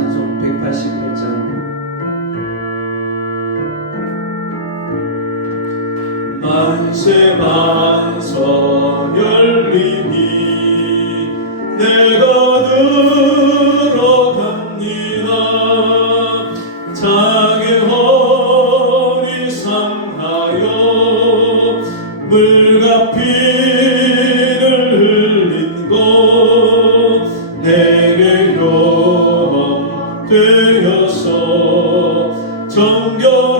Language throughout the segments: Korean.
찬송 188장. 만세 만서 열리니 내가 들어갑니다. 장의 허리 상하여 물과 피를 흘린 곳 내게 영원 되어서 정결하게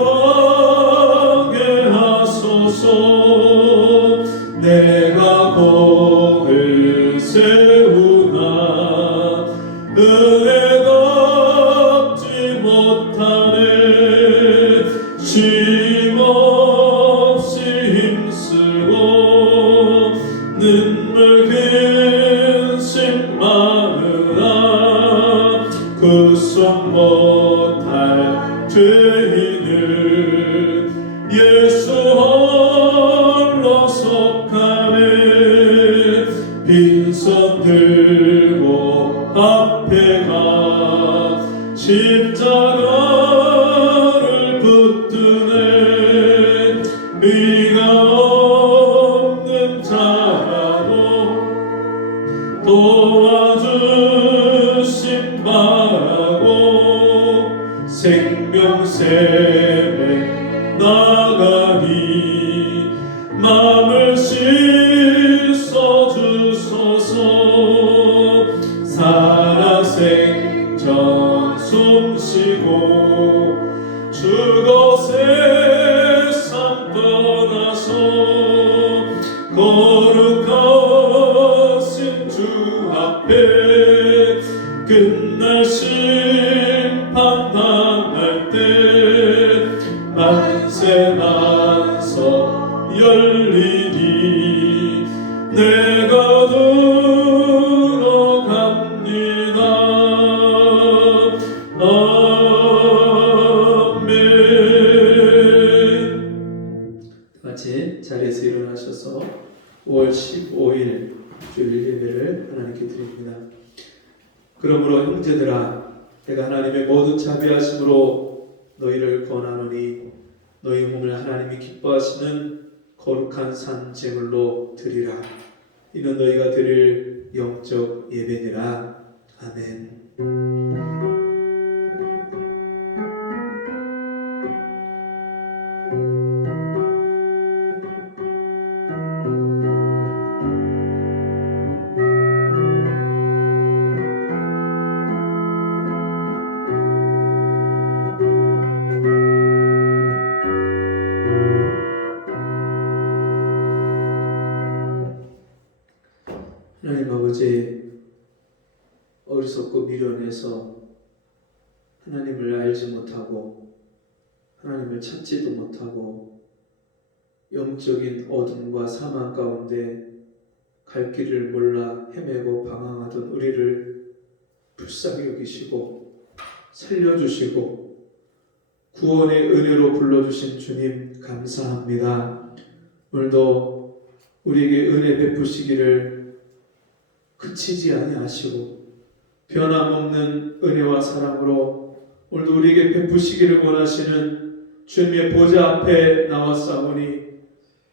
하소서. 내가 공을 세우나 은혜가 갚지 못하네. 쉼없이 힘쓰고 눈물 근심 많으나 구속 못할 죄인은 예수 홀로 속하네. 빈손 들고 앞에 가 십자가를 붙드네. 의가 없는 자라도 도와주심 바라고 생명샘에 나가니 마음을 씻어주소서. 살아 생전 숨쉬고 죽어 세상 떠나서 거룩하신 주 앞에 끝날 심판당할 때 만세 만서 열리니 내가 들어갑니다. 아멘. 같이 자리에서 일어나셔서 5월 15일 주일 예배를 하나님께 드립니다. 그러므로 형제들아, 내가 하나님의 모든 자비하심으로 너희를 권하노니 너희 몸을 하나님이 기뻐하시는 거룩한 산 제물로 드리라. 이는 너희가 드릴 영적 예배니라. 아멘. 하나님 아버지, 어리석고 미련해서 하나님을 알지 못하고 하나님을 찾지도 못하고 영적인 어둠과 사망 가운데 갈 길을 몰라 헤매고 방황하던 우리를 불쌍히 여기시고 살려주시고 구원의 은혜로 불러주신 주님 감사합니다. 오늘도 우리에게 은혜 베푸시기를 그치지 아니하시고 변함없는 은혜와 사랑으로 오늘도 우리에게 베푸시기를 원하시는 주님의 보좌 앞에 나왔사오니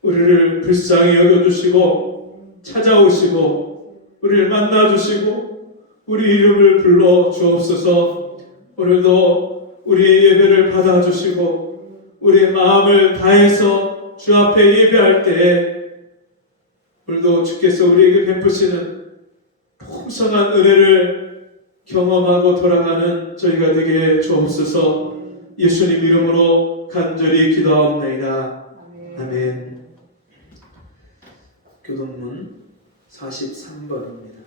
우리를 불쌍히 여겨주시고 찾아오시고 우리를 만나주시고 우리 이름을 불러 주옵소서. 오늘도 우리의 예배를 받아주시고 우리의 마음을 다해서 주 앞에 예배할 때에 오늘도 주께서 우리에게 베푸시는 풍성한 은혜를 경험하고 돌아가는 저희가 되게 주옵소서. 예수님 이름으로 간절히 기도하옵나이다. 아멘. 교동문 43번입니다.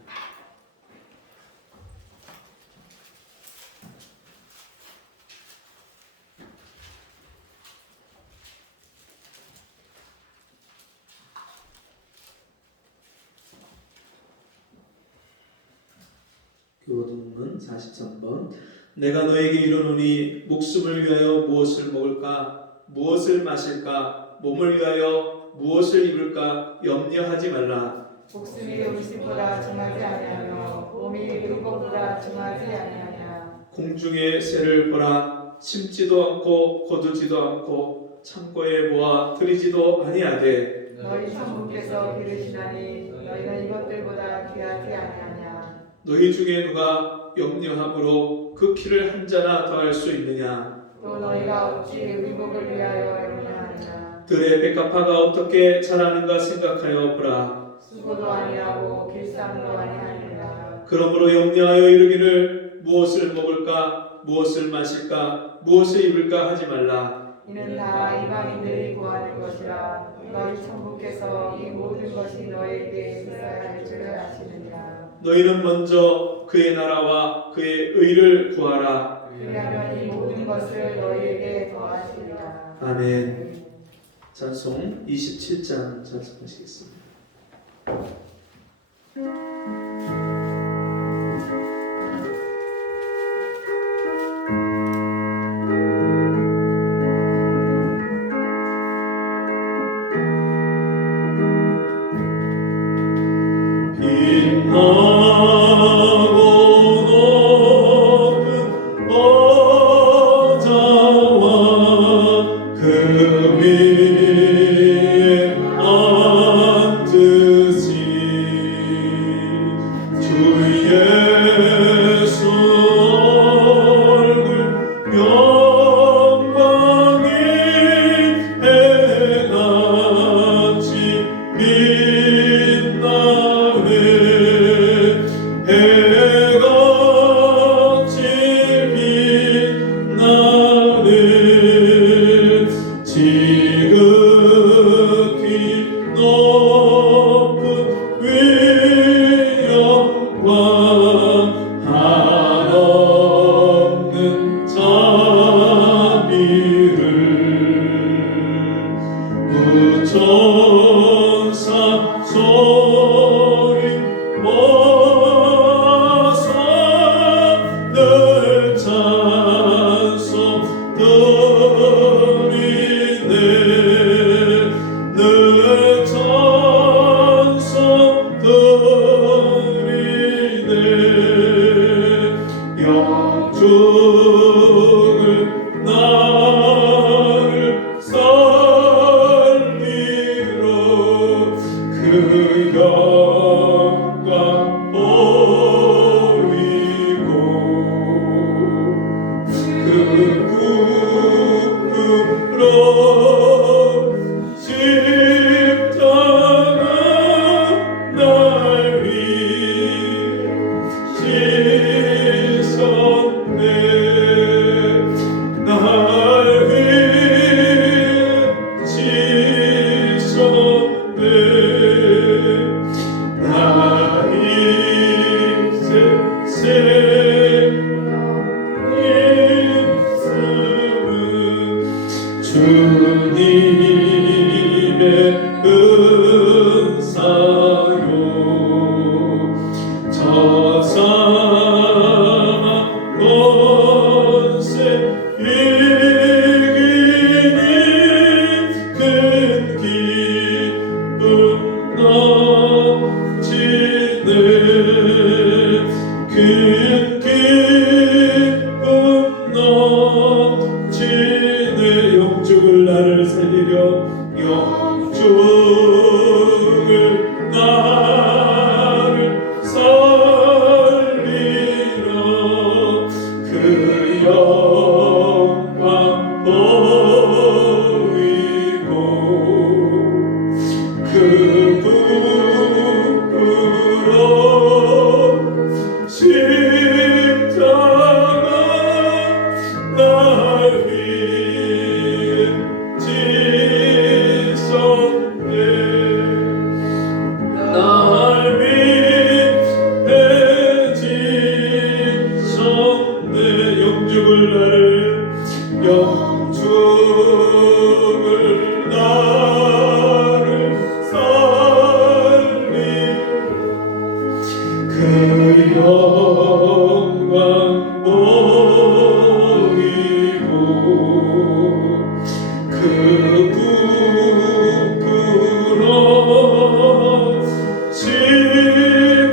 교동문 43번. 내가 너에게 이르노니 목숨을 위하여 무엇을 먹을까 무엇을 마실까 몸을 위하여 무엇을 입을까 염려하지 말라. 목숨이 음식보다 중하지 아니하며 몸이 의복보다 중하지 아니하냐. 공중의 새를 보라. 심지도 않고 거두지도 않고 창고에 모아 들이지도 아니하되 너희 천부께서 기르시나니 너희는 이것들보다 귀하지 아니하냐. 너희 중에 누가 염려함으로 그 키를 한 자나 더할 수 있느냐. 또 너희가 어찌 의복을 위하여 염려하느냐. 들의 백합화가 어떻게 자라는가 생각하여 보라. 수고도 아니하고 길쌈도 아니하니라. 그러므로 염려하여 이르기를 무엇을 먹을까 무엇을 마실까 무엇을 입을까 하지 말라. 이는 다 이방인들이 구하는 것이라. 너희 천부께서 이 모든 것이 너희에게 있어야 할 줄을 아시느니라. 너희는 먼저 그의 나라와 그의 의를 구하라. 그리하면 이 모든 것을 너희에게 더하시리라. 아멘. 찬송 27장 찬송하시겠습니다.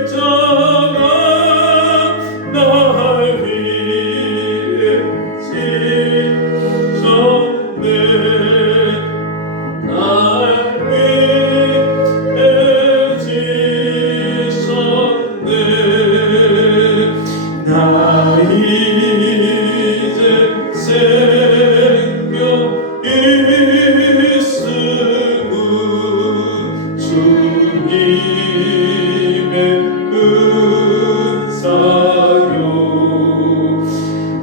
십자가 날 위해 나 이제 생명 있음은 주님의 은사요.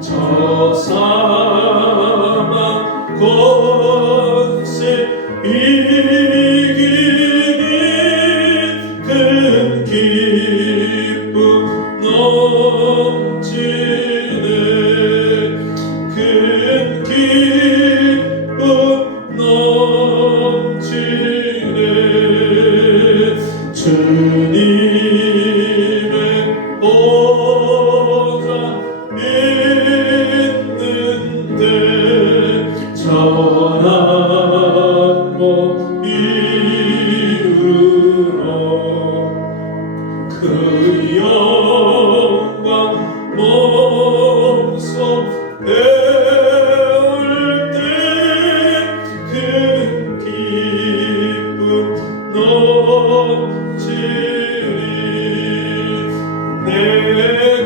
저 사망 권세 이기니 큰 기쁨 넘치네. 큰 기쁨 넘치네. 주님의 보좌 있는데 전한 못 이루러 그 영광 몸소 배울 때 큰 기쁨 넘치리. 내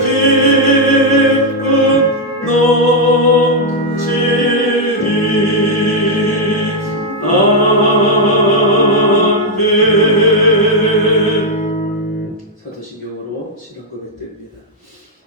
기쁨 넘치리. 아멘. 사도신경으로 신앙 고백됩니다.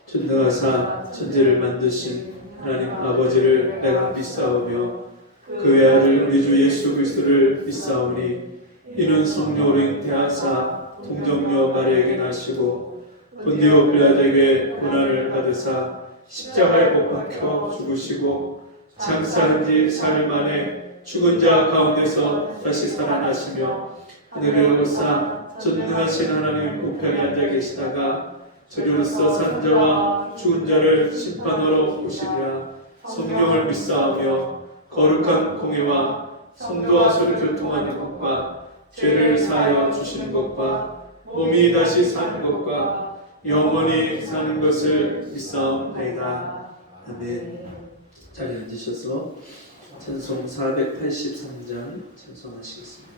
전능하사 천지를 만드신 하나님 아버지를 내가 믿사오며 그 외아들 우리 주 예수 그리스도를 믿사오니 이는 성령으로 잉태하사 동정녀 마리아에게 나시고 본디오 빌라도에게 고난을 받으사 십자가에 못 박혀 죽으시고 장사한 지 사흘 만에 죽은 자 가운데서 다시 살아나시며 하늘을 오사 전능하신 하나님 우편에 앉아 계시다가 저리로서 산 자와 죽은 자를 심판하러 오시리라. 성령을 믿사오며 거룩한 공예와 성도와 서로 교통하는 것과 죄를 사하여 주시는 것과 몸이 다시 사는 것과 영원히 사는 것을 믿사옵나이다. 아멘. 자리에 앉으셔서 찬송 483장 찬송하시겠습니다.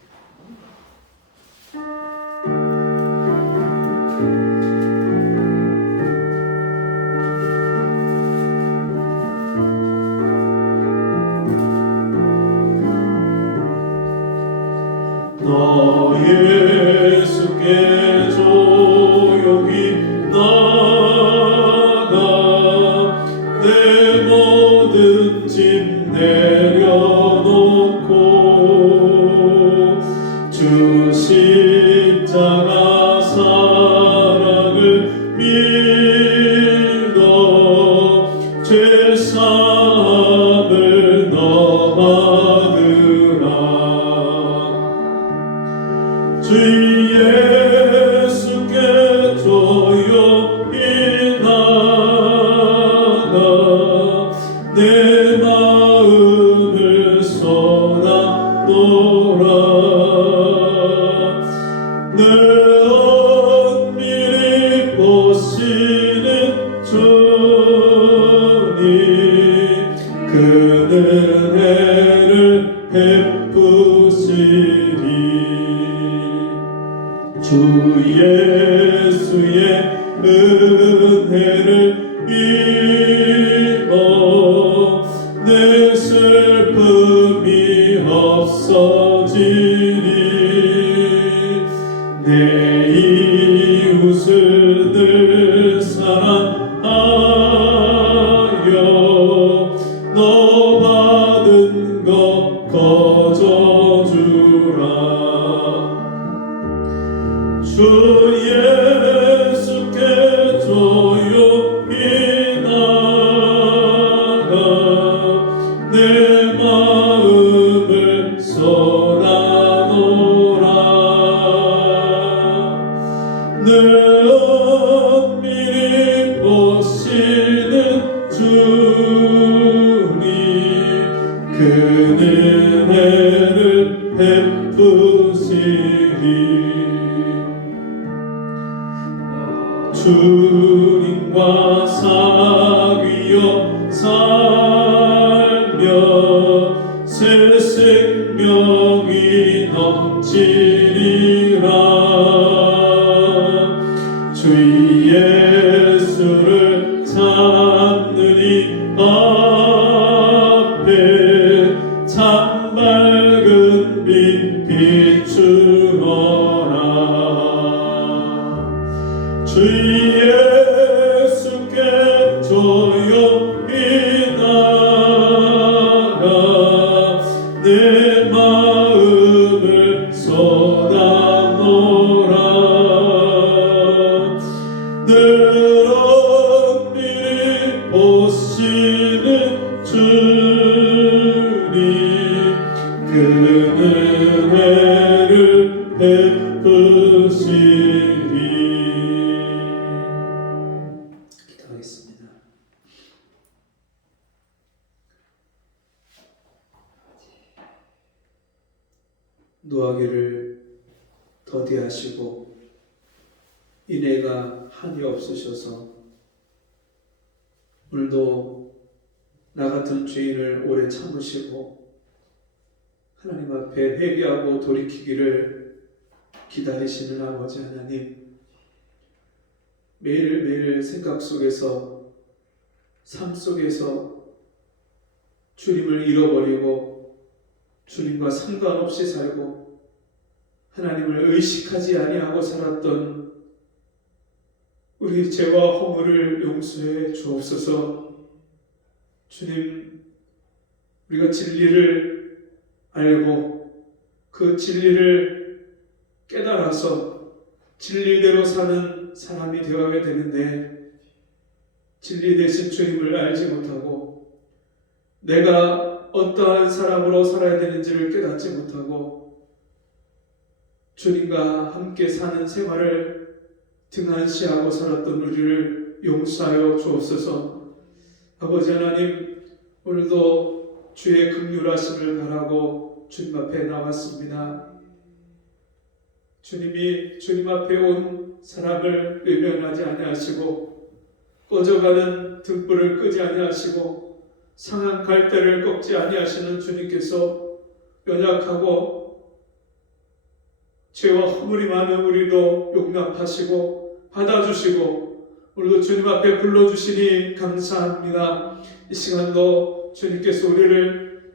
너 예수께 조용히 나가 내 모든 짐 내려놓고 주 십자가 사랑을 믿어 죄사함을 너 받으라. 주 예수께 조용히 나가 내 마음을 쏟아놓으라. 내 은밀히 보시는 주님 그 은혜를 베푸시리. 주 예수의 은혜를 입어 내 슬픔이 없어지리. 내 이웃을 늘 사랑하여 너 받은 것 거저주라. 주 예수께 조용히 나가 내 마음을 쏟아놓으라. 내 은밀히 보시는 주님 그 은혜를 베푸시리. 주님과 사귀어 살며 새 생명이 넘치리라. 주 예수를 주님 앞에 참 밝은 빛 비추어라. 주 예수께 조용히 나가 내 마음을 쏟아놓으라. 늘 엄밀히 보시는 주님 그 은혜를 베푸시리. 기도하겠습니다. 노하기를 더디하시고 인애가 한이 없으셔서 오늘도 나 같은 죄인을 오래 참으시고 하나님 앞에 회개하고 돌이키기를 기다리시는 아버지 하나님, 매일매일 생각 속에서 삶 속에서 주님을 잃어버리고 주님과 상관없이 살고 하나님을 의식하지 아니하고 살았던 우리 죄와 허물을 용서해 주옵소서. 주님, 우리가 진리를 알고 그 진리를 깨달아서 진리대로 사는 사람이 되어야 되는데 진리 대신 주님을 알지 못하고 내가 어떠한 사람으로 살아야 되는지를 깨닫지 못하고 주님과 함께 사는 생활을 등한시하고 살았던 우리를 용서하여 주옵소서. 아버지 하나님, 오늘도 주의 긍휼하심을 바라고 주님 앞에 나왔습니다. 주님이 주님 앞에 온 사람을 외면하지 아니하시고 꺼져가는 등불을 끄지 아니하시고 상한 갈대를 꺾지 아니하시는 주님께서 연약하고 죄와 허물이 많은 우리도 용납하시고 받아주시고 오늘도 주님 앞에 불러주시니 감사합니다. 이 시간도 주님께서 우리를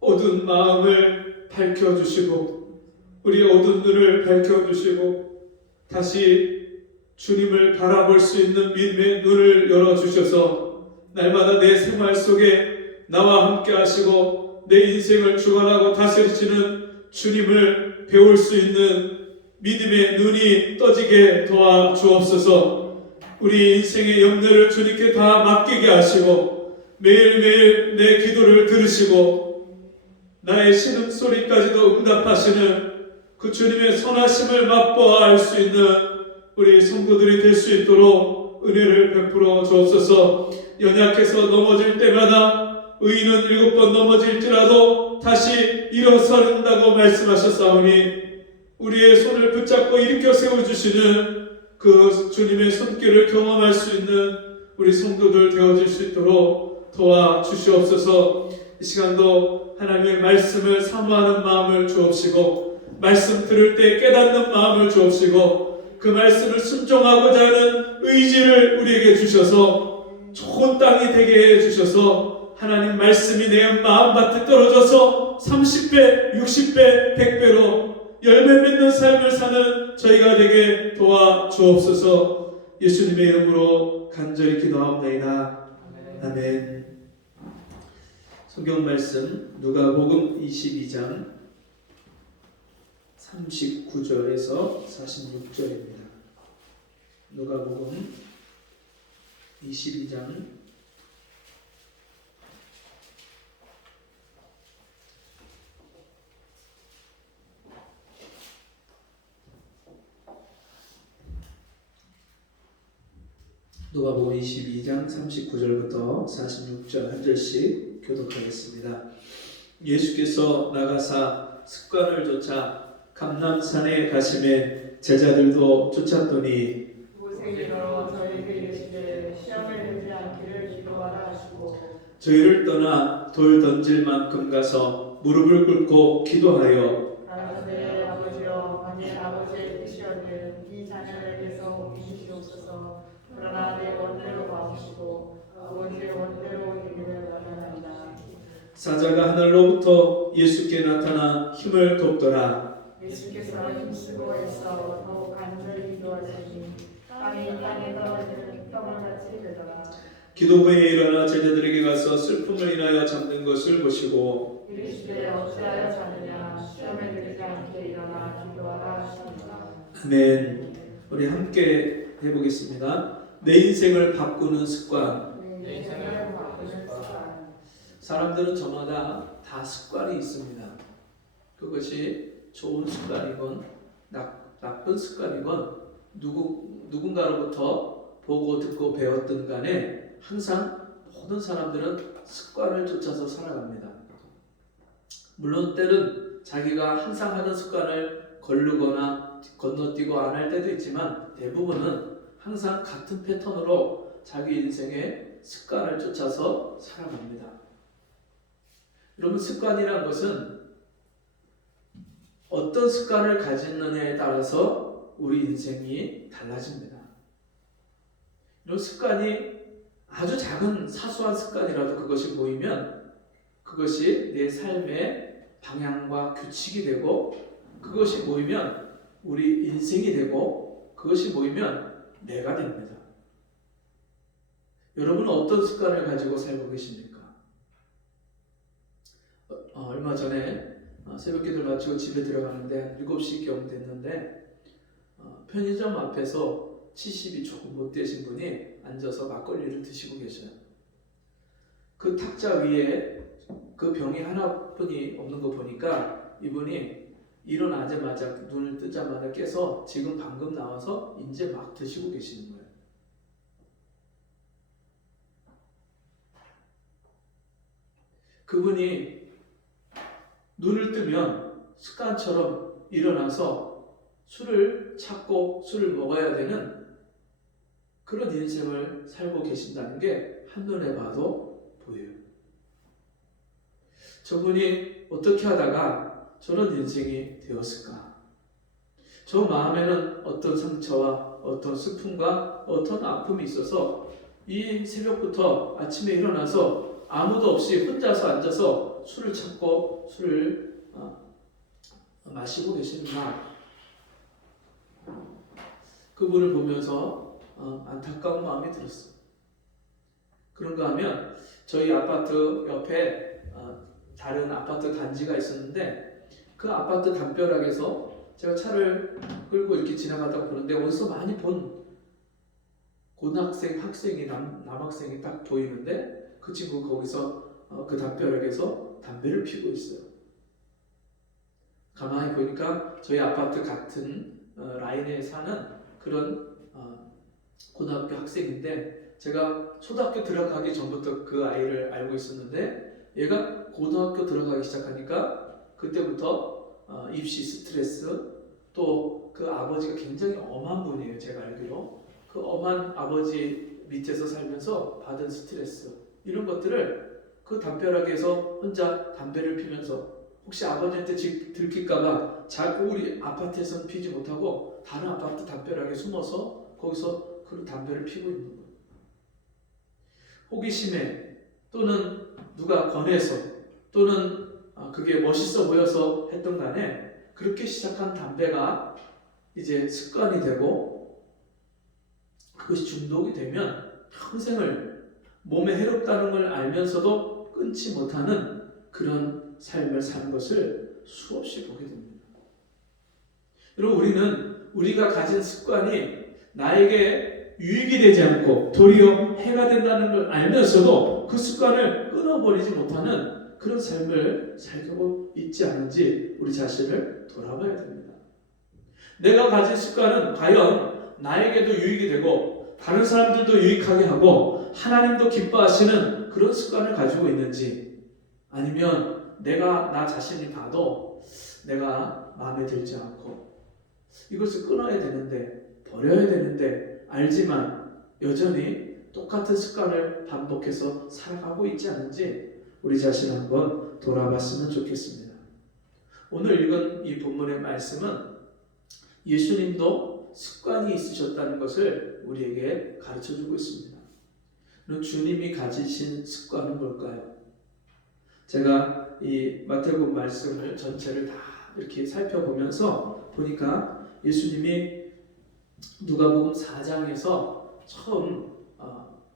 어두운 마음을 밝혀주시고 우리의 어두운 눈을 밝혀주시고 다시 주님을 바라볼 수 있는 믿음의 눈을 열어주셔서 날마다 내 생활 속에 나와 함께 하시고 내 인생을 주관하고 다스리시는 주님을 배울 수 있는 믿음의 눈이 떠지게 도와주옵소서. 우리 인생의 염려를 주님께 다 맡기게 하시고 매일매일 내 기도를 들으시고 나의 신음소리까지도 응답하시는 그 주님의 선하심을 맛보아 알 수 있는 우리 성도들이 될 수 있도록 은혜를 베풀어 주옵소서. 연약해서 넘어질 때마다 의인은 7번 넘어질지라도 다시 일어서는다고 말씀하셨사오니 우리의 손을 붙잡고 일으켜 세워주시는 그 주님의 손길을 경험할 수 있는 우리 성도들 되어질 수 있도록 도와주시옵소서. 이 시간도 하나님의 말씀을 사모하는 마음을 주옵시고 말씀 들을 때 깨닫는 마음을 주옵시고 그 말씀을 순종하고자 하는 의지를 우리에게 주셔서 좋은 땅이 되게 해주셔서 하나님 말씀이 내 마음밭에 떨어져서 30배, 60배, 100배로 열매 맺는 삶을 사는 저희가 되게 도와주옵소서. 예수님의 이름으로 간절히 기도하옵나이다. 아멘. 성경 말씀 누가복음 22장 39절에서 46절입니다. 누가복음 22장 39절부터 46절 한 절씩 교독하겠습니다. 예수께서 나가사 습관을 좇아 감람산에 가심에 제자들도 쫓았더니 그곳에 이르러 저희에게 이르시되 시험에 들지 않기를 기도하라 하시고 저희를 떠나 돌 던질 만큼 가서 무릎을 꿇고 기도하여 가라사대 아버지여 만일 아버지의 뜻이거든 이 자녀에게서 마음으로 주시옵소서. 그러나 내 원대로 마주시고 아버지의 원대로 이르기를 원하나이다. 사자가 하늘로부터 예수께 나타나 힘을 돕더라. 예수께서 힘쓰고 애써 더욱 간절히 기도하시니 땅에 떨어지는 떡을같이 되더라. 기도 후에 일어나 제자들에게 가서 슬픔을 인하여 잠든 것을 보시고 이르시되 어찌하여 자느냐 시험에 들지 않게 일어나 기도하라 하시니라. 아멘. 우리 함께 해보겠습니다. 내 인생을 바꾸는 습관. 내 인생을 바꾸는 습관. 사람들은 저마다 다 습관이 있습니다. 그것이 좋은 습관이건 나쁜 습관이건 누군가로부터 보고 듣고 배웠든 간에 항상 모든 사람들은 습관을 쫓아서 살아갑니다. 물론 때는 자기가 항상 하던 습관을 거르거나 건너뛰고 안 할 때도 있지만 대부분은 항상 같은 패턴으로 자기 인생의 습관을 쫓아서 살아갑니다. 여러분, 습관이란 것은 어떤 습관을 가졌느냐에 따라서 우리 인생이 달라집니다. 이런 습관이 아주 작은 사소한 습관이라도 그것이 모이면 그것이 내 삶의 방향과 규칙이 되고, 그것이 모이면 우리 인생이 되고, 그것이 모이면 내가 됩니다. 여러분은 어떤 습관을 가지고 살고 계십니까? 얼마 전에 새벽 기도를 마치고 집에 들어가는데 7시경 됐는데 편의점 앞에서 70이 조금 못 되신 분이 앉아서 막걸리를 드시고 계셔요. 그 탁자 위에 그 병이 하나뿐이 없는 거 보니까 이분이 일어나자마자 눈을 뜨자마자 깨서 지금 방금 나와서 이제 막 드시고 계시는 거예요. 그분이 눈을 뜨면 습관처럼 일어나서 술을 찾고 술을 먹어야 되는 그런 인생을 살고 계신다는 게 한눈에 봐도 보여요. 저분이 어떻게 하다가 저런 인생이 되었을까? 저 마음에는 어떤 상처와 어떤 슬픔과 어떤 아픔이 있어서 이 새벽부터 아침에 일어나서 아무도 없이 혼자서 앉아서 술을 찾고 술을 마시고 계시는가? 그분을 보면서 안타까운 마음이 들었어요. 그런가 하면 저희 아파트 옆에 다른 아파트 단지가 있었는데 그 아파트 담벼락에서 제가 차를 끌고 이렇게 지나가다 보는데 어디서 많이 본 고등학생 학생이 남학생이 딱 보이는데 그 친구 거기서 그 담벼락에서 담배를 피우고 있어요. 가만히 보니까 저희 아파트 같은 라인에 사는 그런 고등학교 학생인데 제가 초등학교 들어가기 전부터 그 아이를 알고 있었는데 얘가 고등학교 들어가기 시작하니까 그때부터 입시 스트레스, 또 그 아버지가 굉장히 엄한 분이에요. 제가 알기로 그 엄한 아버지 밑에서 살면서 받은 스트레스, 이런 것들을 그 담벼락에서 혼자 담배를 피면서 혹시 아버지한테 들킬까봐 자꾸 우리 아파트에서는 피지 못하고 다른 아파트 담벼락에 숨어서 거기서 그 담배를 피고 있는 거예요. 호기심에, 또는 누가 권해서, 또는 그게 멋있어 보여서 했던 간에 그렇게 시작한 담배가 이제 습관이 되고 그것이 중독이 되면 평생을 몸에 해롭다는 걸 알면서도 끊지 못하는 그런 삶을 사는 것을 수없이 보게 됩니다. 여러분, 우리가 가진 습관이 나에게 유익이 되지 않고 도리어 해가 된다는 걸 알면서도 그 습관을 끊어버리지 못하는 그런 삶을 살고 있지 않은지 우리 자신을 돌아봐야 됩니다. 내가 가진 습관은 과연 나에게도 유익이 되고 다른 사람들도 유익하게 하고 하나님도 기뻐하시는 그런 습관을 가지고 있는지, 아니면 내가 나 자신이 봐도 내가 마음에 들지 않고 이것을 끊어야 되는데, 버려야 되는데 알지만 여전히 똑같은 습관을 반복해서 살아가고 있지 않은지 우리 자신 한번 돌아봤으면 좋겠습니다. 오늘 읽은 이 본문의 말씀은 예수님도 습관이 있으셨다는 것을 우리에게 가르쳐주고 있습니다. 그럼 주님이 가지신 습관은 뭘까요? 제가 이 마태복음 말씀을 전체를 다 이렇게 살펴보면서 보니까 예수님이 누가복음 4장에서 처음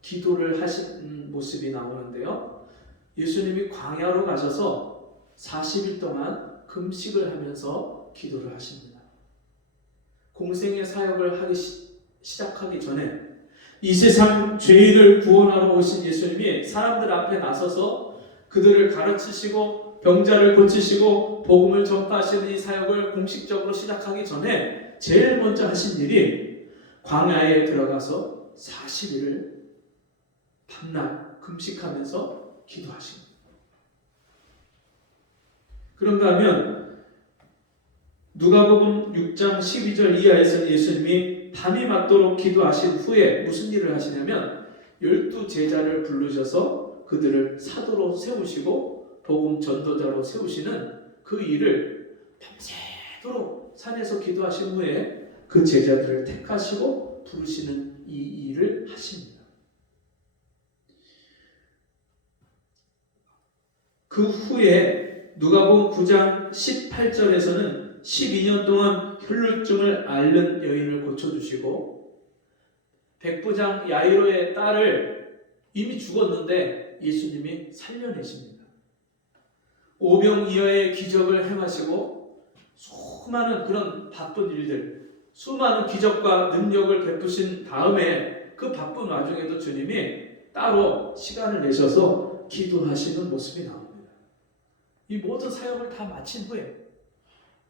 기도를 하신 모습이 나오는데요. 예수님이 광야로 가셔서 40일 동안 금식을 하면서 기도를 하십니다. 공생의 사역을 하기 시작하기 전에 이 세상 죄인을 구원하러 오신 예수님이 사람들 앞에 나서서 그들을 가르치시고 병자를 고치시고 복음을 전파하시는 이 사역을 공식적으로 시작하기 전에 제일 먼저 하신 일이 광야에 들어가서 40일을 밤낮 금식하면서 기도하십니다. 그런가 하면 누가복음 6장 12절 이하에서는 예수님이 밤이 맞도록 기도하신 후에 무슨 일을 하시냐면 12제자를 부르셔서 그들을 사도로 세우시고 복음 전도자로 세우시는 그 일을 밤새도록 산에서 기도하신 후에 그 제자들을 택하시고 부르시는 이 일을 하십니다. 그 후에 누가복음 9장 18절에서는 12년 동안 혈루증을 앓는 여인을 고쳐주시고 백부장 야이로의 딸을 이미 죽었는데 예수님이 살려내십니다. 오병이어의 기적을 행하시고 수많은 그런 바쁜 일들, 수많은 기적과 능력을 베푸신 다음에 그 바쁜 와중에도 주님이 따로 시간을 내셔서 기도하시는 모습이 나옵니다. 이 모든 사역을 다 마친 후에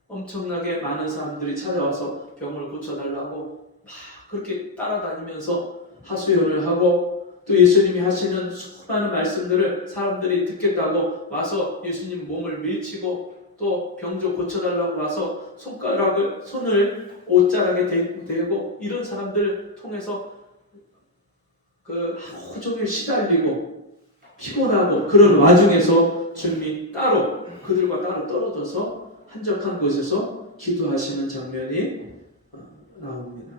엄청나게 많은 사람들이 찾아와서 병을 고쳐달라고 막 그렇게 따라다니면서 하소연을 하고 또 예수님이 하시는 수많은 말씀들을 사람들이 듣겠다고 와서 예수님 몸을 밀치고 또 병조 고쳐달라고 와서 손을 옷자락에 대고 이런 사람들을 통해서 그 하루 종일 시달리고 피곤하고 그런 와중에서 주님이 따로 그들과 따로 떨어져서 한적한 곳에서 기도하시는 장면이 나옵니다.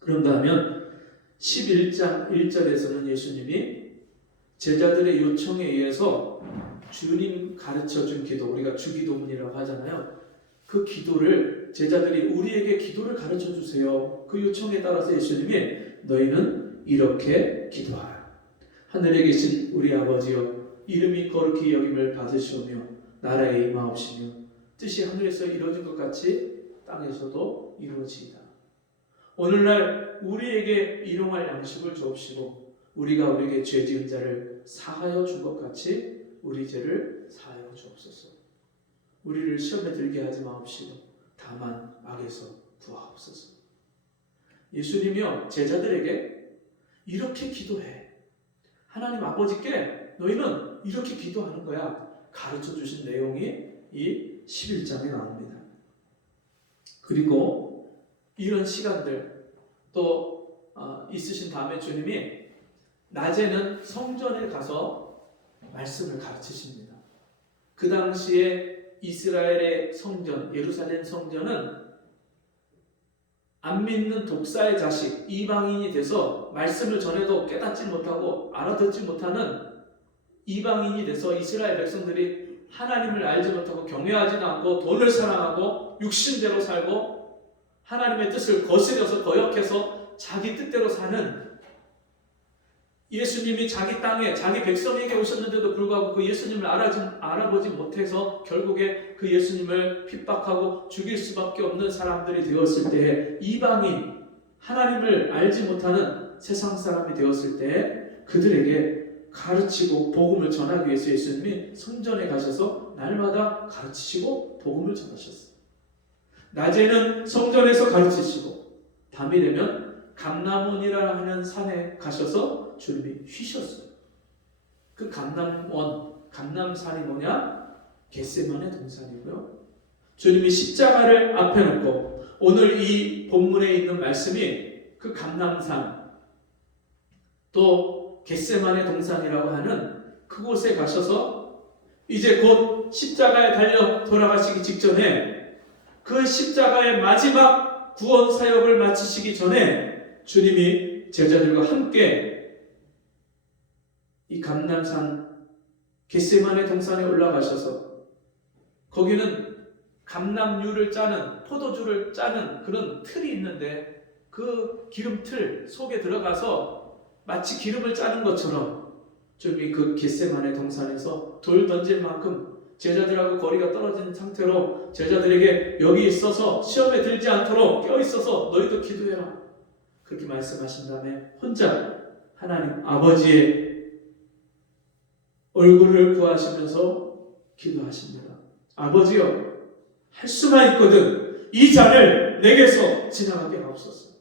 그런가 하면 11장 1절에서는 예수님이 제자들의 요청에 의해서 주님 가르쳐준 기도, 우리가 주기도문이라고 하잖아요. 그 기도를 제자들이 우리에게 기도를 가르쳐주세요. 그 요청에 따라서 예수님이 너희는 이렇게 기도하라. 하늘에 계신 우리 아버지여 이름이 거룩히 여김을 받으시오며 나라에 임하옵시며 뜻이 하늘에서 이루어진 것 같이 땅에서도 이루어지이다. 오늘날 우리에게 일용할 양식을 주옵시고 우리가 우리에게 죄 지은 자를 사하여 준 것 같이 우리 죄를 사하여 주옵소서. 우리를 시험에 들게 하지 마옵시고 다만 악에서 구하옵소서. 예수님이요 제자들에게 이렇게 기도해. 하나님 아버지께 너희는 이렇게 기도하는 거야. 가르쳐 주신 내용이 이 11장에 나옵니다. 그리고 이런 시간들 또 있으신 다음에 주님이 낮에는 성전에 가서 말씀을 가르치십니다. 그 당시에 이스라엘의 성전, 예루살렘 성전은 안 믿는 독사의 자식, 이방인이 돼서 말씀을 전해도 깨닫지 못하고 알아듣지 못하는 이방인이 돼서 이스라엘 백성들이 하나님을 알지 못하고 경외하지 않고 돈을 사랑하고 육신대로 살고 하나님의 뜻을 거스려서 거역해서 자기 뜻대로 사는 예수님이 자기 땅에 자기 백성에게 오셨는데도 불구하고 그 예수님을 알아보지 못해서 결국에 그 예수님을 핍박하고 죽일 수밖에 없는 사람들이 되었을 때 이방인 하나님을 알지 못하는 세상 사람이 되었을 때 그들에게 가르치고 복음을 전하기 위해서 예수님이 성전에 가셔서 날마다 가르치시고 복음을 전하셨어요. 낮에는 성전에서 가르치시고 밤이 되면 감람원이라 하는 산에 가셔서 주님이 쉬셨어요. 그 감람산이 뭐냐? 겟세마네 동산이고요. 주님이 십자가를 앞에 놓고 오늘 이 본문에 있는 말씀이 그 감람산 또 겟세마네 동산이라고 하는 그곳에 가셔서 이제 곧 십자가에 달려 돌아가시기 직전에 그 십자가의 마지막 구원 사역을 마치시기 전에 주님이 제자들과 함께 이 감람산 겟세마네 동산에 올라가셔서 거기는 감람유를 짜는 포도주를 짜는 그런 틀이 있는데 그 기름틀 속에 들어가서 마치 기름을 짜는 것처럼 주님이 그 겟세마네 동산에서 돌 던질 만큼 제자들하고 거리가 떨어진 상태로 제자들에게 여기 있어서 시험에 들지 않도록 껴있어서 너희도 기도해라 그렇게 말씀하신 다음에 혼자 하나님 아버지의 얼굴을 구하시면서 기도하십니다. 아버지여, 할 수만 있거든 이 잔을 내게서 지나가게 하옵소서.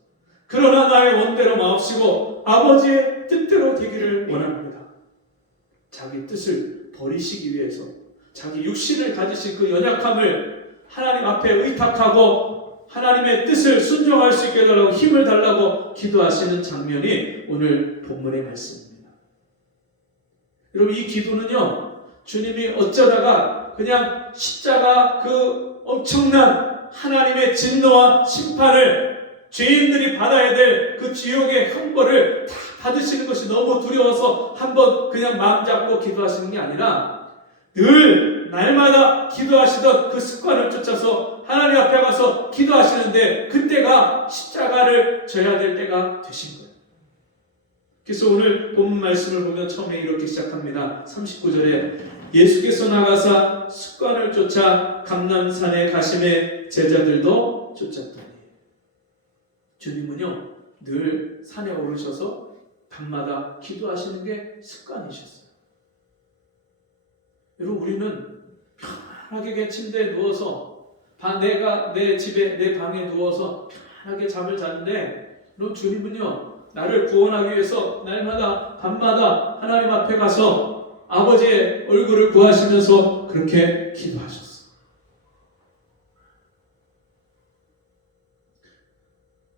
그러나 나의 원대로 마옵시고 아버지의 뜻대로 되기를 원합니다. 자기 뜻을 버리시기 위해서 자기 육신을 가지신 그 연약함을 하나님 앞에 의탁하고 하나님의 뜻을 순종할 수 있게 해달라고 힘을 달라고 기도하시는 장면이 오늘 본문의 말씀입니다. 여러분, 이 기도는요, 주님이 어쩌다가 그냥 십자가 그 엄청난 하나님의 진노와 심판을 죄인들이 받아야 될 그 지옥의 형벌을 다 받으시는 것이 너무 두려워서 한번 그냥 마음 잡고 기도하시는 게 아니라 늘 날마다 기도하시던 그 습관을 쫓아서 하나님 앞에 가서 기도하시는데 그때가 십자가를 져야 될 때가 되신 거예요. 그래서 오늘 본문 말씀을 보면 처음에 이렇게 시작합니다. 39절에 예수께서 나가사 습관을 쫓아 감람산에 가심에 제자들도 쫓았더니. 주님은요 늘 산에 오르셔서 밤마다 기도하시는 게 습관이셨어요. 여러분, 우리는 편하게 그냥 침대에 누워서 내가 내 집에 내 방에 누워서 편하게 잠을 자는데, 여러분, 주님은요 나를 구원하기 위해서 날마다 밤마다 하나님 앞에 가서 아버지의 얼굴을 구하시면서 그렇게 기도하셨어요.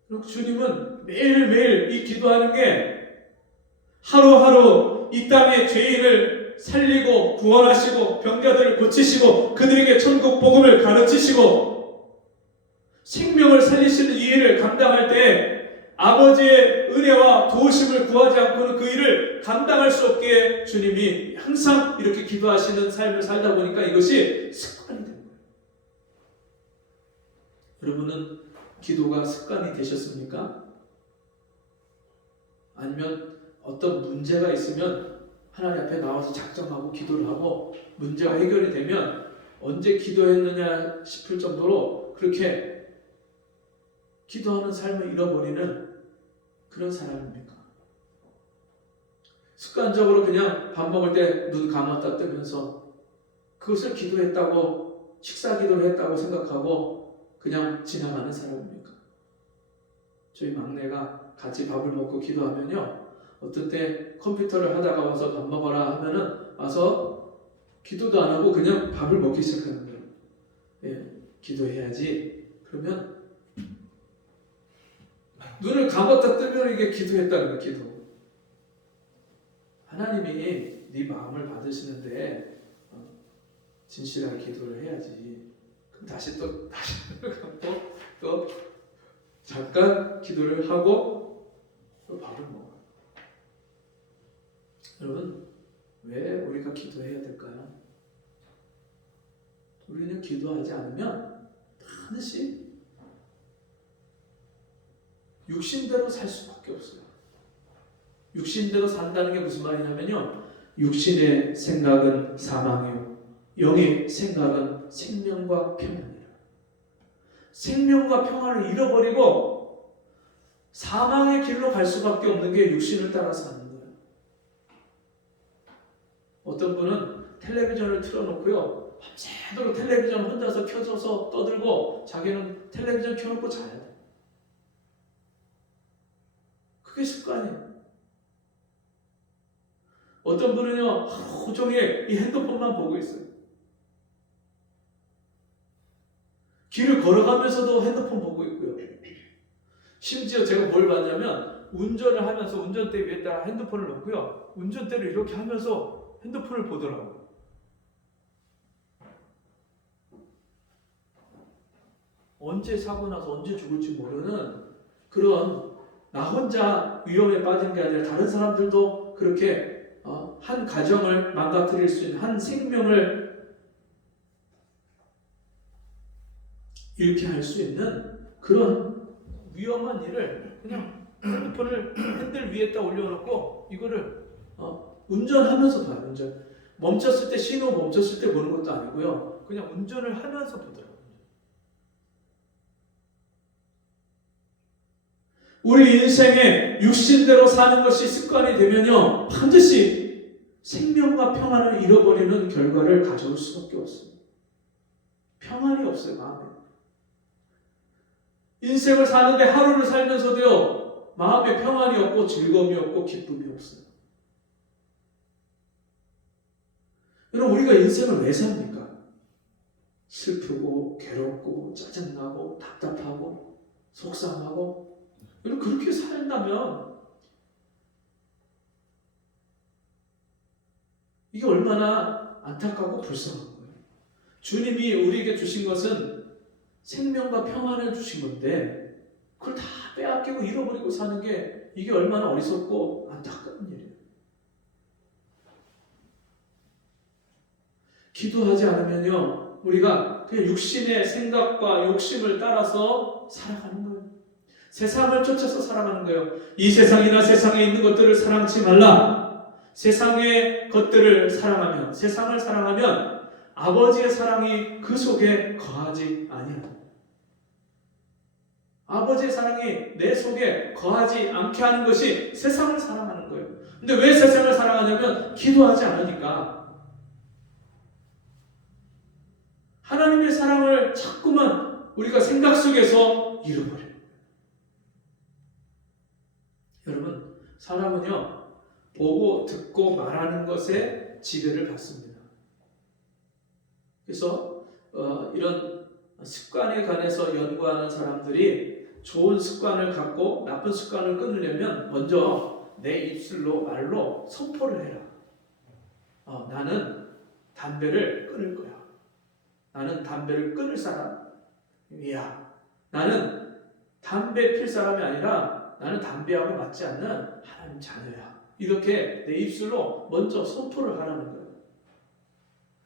그리고 주님은 매일매일 이 기도하는 게 하루하루 이 땅의 죄인을 살리고 구원하시고 병자들을 고치시고 그들에게 천국 복음을 가르치시고 생명을 살리시는 이 일을 감당할 때 아버지의 은혜와 도우심을 구하지 않고는 그 일을 감당할 수 없게 주님이 항상 이렇게 기도하시는 삶을 살다 보니까 이것이 습관이 된 거예요. 여러분은 기도가 습관이 되셨습니까? 아니면 어떤 문제가 있으면 하나님 앞에 나와서 작정하고 기도를 하고 문제가 해결이 되면 언제 기도했느냐 싶을 정도로 그렇게 기도하는 삶을 잃어버리는 그런 사람입니까? 습관적으로 그냥 밥 먹을 때 눈 감았다 뜨면서 그것을 기도했다고 식사 기도를 했다고 생각하고 그냥 지나가는 사람입니까? 저희 막내가 같이 밥을 먹고 기도하면요, 어떤 때 컴퓨터를 하다가 와서 밥 먹어라 하면은 와서 기도도 안 하고 그냥 밥을 먹기 시작하는 거예요. 예, 기도해야지. 그러면 눈을 감았다 뜨면 이게 기도했다는 거예요. 기도. 하나님이 네 마음을 받으시는데 진실하게 기도를 해야지. 그럼 다시 또 감고 또 잠깐 기도를 하고 또 밥을 먹어요. 여러분, 왜 우리가 기도해야 될까요? 우리는 기도하지 않으면 반드시 육신대로 살 수밖에 없어요. 육신대로 산다는 게 무슨 말이냐면요, 육신의 생각은 사망이요 영의 생각은 생명과 평안이에요. 생명과 평안을 잃어버리고 사망의 길로 갈 수밖에 없는 게 육신을 따라 사는 거예요. 어떤 분은 텔레비전을 틀어놓고요, 밤새도록 텔레비전 혼자서 켜져서 떠들고 자기는 텔레비전 켜놓고 자야 돼요. 그게 습관이에요. 어떤 분은요 하루 종일 이 핸드폰만 보고 있어요. 길을 걸어가면서도 핸드폰 보고 있고요. 심지어 제가 뭘 봤냐면 운전을 하면서 운전대 위에다가 핸드폰을 놓고요, 운전대를 이렇게 하면서 핸드폰을 보더라고요. 언제 사고 나서 언제 죽을지 모르는 그런 나 혼자 위험에 빠진 게 아니라 다른 사람들도 그렇게 한 가정을 망가뜨릴 수 있는 한 생명을 잃게 할 수 있는 그런 위험한 일을 그냥 핸드폰을 핸들 위에다 올려놓고 이거를 운전하면서 봐요. 멈췄을 때 신호 멈췄을 때 보는 것도 아니고요. 그냥 운전을 하면서 보더라고요. 우리 인생에 육신대로 사는 것이 습관이 되면요, 반드시 생명과 평안을 잃어버리는 결과를 가져올 수밖에 없습니다. 평안이 없어요, 마음에. 인생을 사는데 하루를 살면서도요, 마음에 평안이 없고 즐거움이 없고 기쁨이 없어요. 여러분, 우리가 인생을 왜 삽니까? 슬프고 괴롭고 짜증나고 답답하고 속상하고. 여러분, 그렇게 살다면 이게 얼마나 안타깝고 불쌍한 거예요. 주님이 우리에게 주신 것은 생명과 평안을 주신 건데 그걸 다 빼앗기고 잃어버리고 사는 게 이게 얼마나 어리석고 안타까운 일이에요. 기도하지 않으면요, 우리가 그냥 육신의 생각과 욕심을 따라서 살아가는 거예요. 세상을 쫓아서 살아가는 거예요. 이 세상이나 세상에 있는 것들을 사랑치 말라. 세상의 것들을 사랑하면, 세상을 사랑하면 아버지의 사랑이 그 속에 거하지 아니하라. 아버지의 사랑이 내 속에 거하지 않게 하는 것이 세상을 사랑하는 거예요. 근데 왜 세상을 사랑하냐면 기도하지 않으니까. 하나님의 사랑을 자꾸만 우리가 생각 속에서 잃어버려요. 여러분, 사람은요, 보고 듣고 말하는 것에 지배를 받습니다. 그래서 이런 습관에 관해서 연구하는 사람들이 좋은 습관을 갖고 나쁜 습관을 끊으려면 먼저 내 입술로 말로 선포를 해라. 나는 담배를 끊을 거야. 나는 담배를 끊을 사람이야. 나는 담배 필 사람이 아니라 나는 담배하고 맞지 않는 하나님 자녀야. 이렇게 내 입술로 먼저 선포를 하라는 거예요.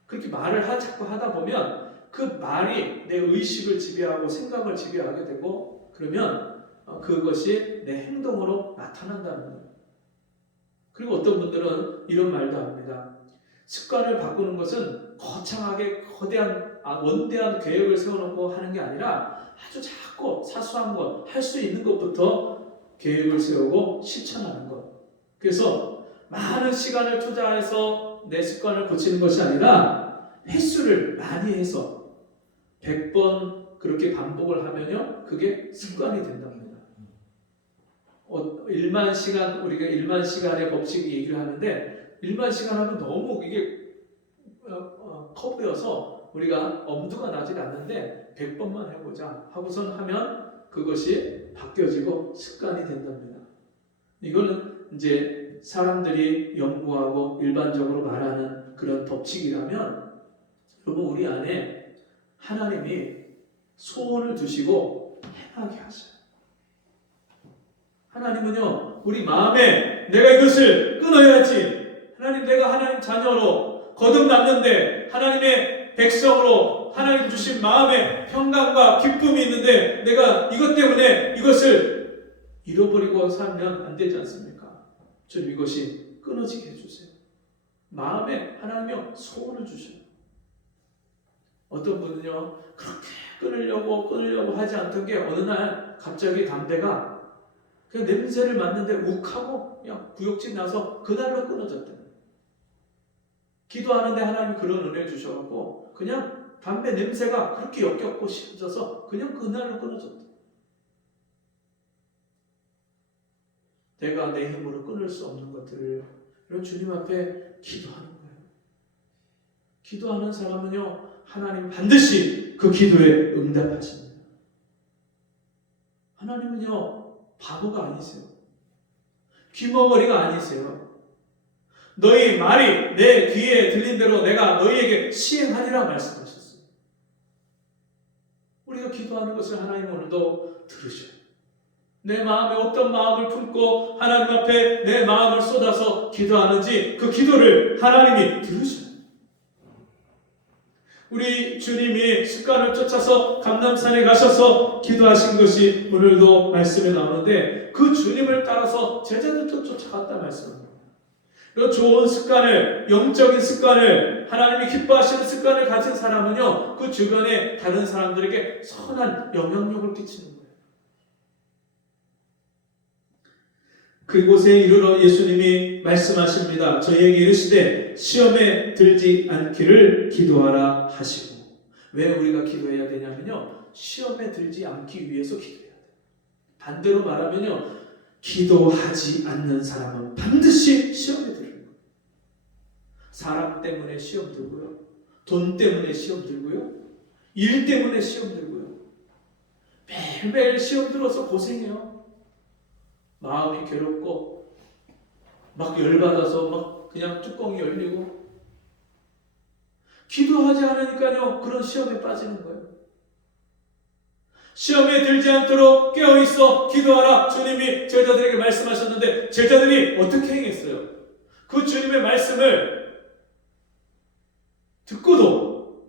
그렇게 말을 자꾸 하다 보면 그 말이 내 의식을 지배하고 생각을 지배하게 되고 그러면 그것이 내 행동으로 나타난다는 거예요. 그리고 어떤 분들은 이런 말도 합니다. 습관을 바꾸는 것은 거창하게 원대한 계획을 세워놓고 하는 게 아니라 아주 작고 사소한 것, 할 수 있는 것부터 계획을 세우고 실천하는 것. 그래서 많은 시간을 투자해서 내 습관을 고치는 것이 아니라 횟수를 많이 해서 100번 그렇게 반복을 하면요, 그게 습관이 된답니다. 1만 시간, 우리가 1만 시간의 법칙 얘기를 하는데 1만 시간 하면 너무 이게 커 보여서 우리가 엄두가 나질 않는데 100번만 해보자 하고선 하면 그것이 바뀌어지고 습관이 된답니다. 이거는 이제 사람들이 연구하고 일반적으로 말하는 그런 법칙이라면 여러분, 우리 안에 하나님이 소원을 두시고 행하게 하셔요. 하나님은요, 우리 마음에 내가 이것을 끊어야지, 하나님, 내가 하나님 자녀로 거듭났는데 하나님의 백성으로 하나님 주신 마음에 평강과 기쁨이 있는데 내가 이것 때문에 이것을 잃어버리고 살면 안 되지 않습니까? 주님, 이것이 끊어지게 해주세요. 마음에 하나님이 소원을 주셔요. 어떤 분은요, 그렇게 끊으려고 하지 않던 게 어느 날 갑자기 담배가 그냥 냄새를 맡는데 욱하고 그냥 구역질 나서 그날로 끊어졌대요. 기도하는데 하나님이 그런 은혜 주셔갖고 그냥 담배 냄새가 그렇게 역겹고 싫어져서 그냥 그날로 끊어졌대요. 내가 내 힘으로 끊을 수 없는 것들을 이런 주님 앞에 기도하는 거예요. 기도하는 사람은요, 하나님 반드시 그 기도에 응답하십니다. 하나님은요, 바보가 아니세요. 귀머거리가 아니세요. 너희 말이 내 귀에 들린 대로 내가 너희에게 시행하리라 말씀하셨어요. 우리가 우리가 기도하는 것을 하나님 오늘도 들으셔요. 내 마음에 어떤 마음을 품고 하나님 앞에 내 마음을 쏟아서 기도하는지 그 기도를 하나님이 들으셔요. 우리 주님이 습관을 쫓아서 감람산에 가셔서 기도하신 것이 오늘도 말씀에 나오는데 그 주님을 따라서 제자들도 쫓아갔다 말씀합니다. 그 좋은 습관을, 영적인 습관을, 하나님이 기뻐하시는 습관을 가진 사람은요, 그 주변에 다른 사람들에게 선한 영향력을 끼치는 거예요. 그곳에 이르러 예수님이 말씀하십니다. 저희에게 이르시되 시험에 들지 않기를 기도하라 하시고. 왜 우리가 기도해야 되냐면요, 시험에 들지 않기 위해서 기도해야 돼요. 반대로 말하면요, 기도하지 않는 사람은 반드시 시험에 들어요. 사람 때문에 시험 들고요, 돈 때문에 시험 들고요, 일 때문에 시험 들고요, 매일매일 시험 들어서 고생해요. 마음이 괴롭고 막 열받아서 막 그냥 뚜껑이 열리고, 기도하지 않으니까요 그런 시험에 빠지는 거예요. 시험에 들지 않도록 깨어있어 기도하라 주님이 제자들에게 말씀하셨는데 제자들이 어떻게 행했어요? 그 주님의 말씀을 듣고도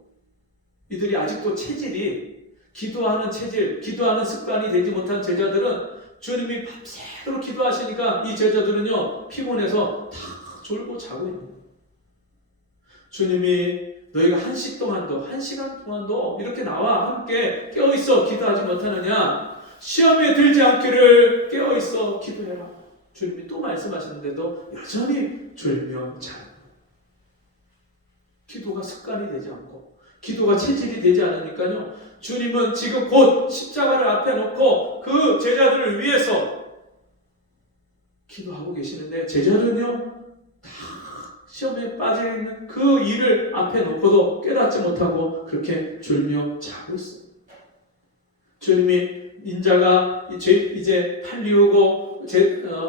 이들이 아직도 체질이, 기도하는 체질, 기도하는 습관이 되지 못한 제자들은 주님이 밤새도록 기도하시니까 이 제자들은요 피곤해서 다 졸고 자고 있는 거예요. 주님이 너희가 한 시간 동안도 이렇게 나와 함께 깨어있어 기도하지 못하느냐, 시험에 들지 않기를 깨어있어 기도해라. 주님이 또 말씀하셨는데도 여전히 졸며 자는, 기도가 습관이 되지 않고 기도가 체질이 되지 않으니까요, 주님은 지금 곧 십자가를 앞에 놓고 그 제자들을 위해서 기도하고 계시는데 제자들은요 다 시험에 빠져있는 그 일을 앞에 놓고도 깨닫지 못하고 그렇게 졸며 자고 있어요. 주님이 인자가 이제 팔리우고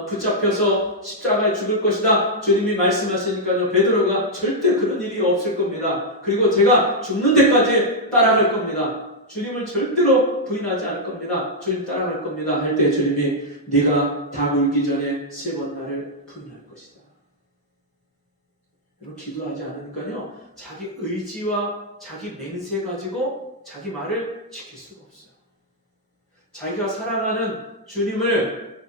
붙잡혀서 십자가에 죽을 것이다 주님이 말씀하시니까요, 베드로가 절대 그런 일이 없을 겁니다. 그리고 제가 죽는 데까지 따라갈 겁니다. 주님을 절대로 부인하지 않을 겁니다. 주님 따라갈 겁니다. 할 때 주님이 네가 닭 울기 전에 3번 나를 부인할 것이다. 여러분, 기도하지 않으니까요 자기 의지와 자기 맹세 가지고 자기 말을 지킬 수가 없어요. 자기가 사랑하는 주님을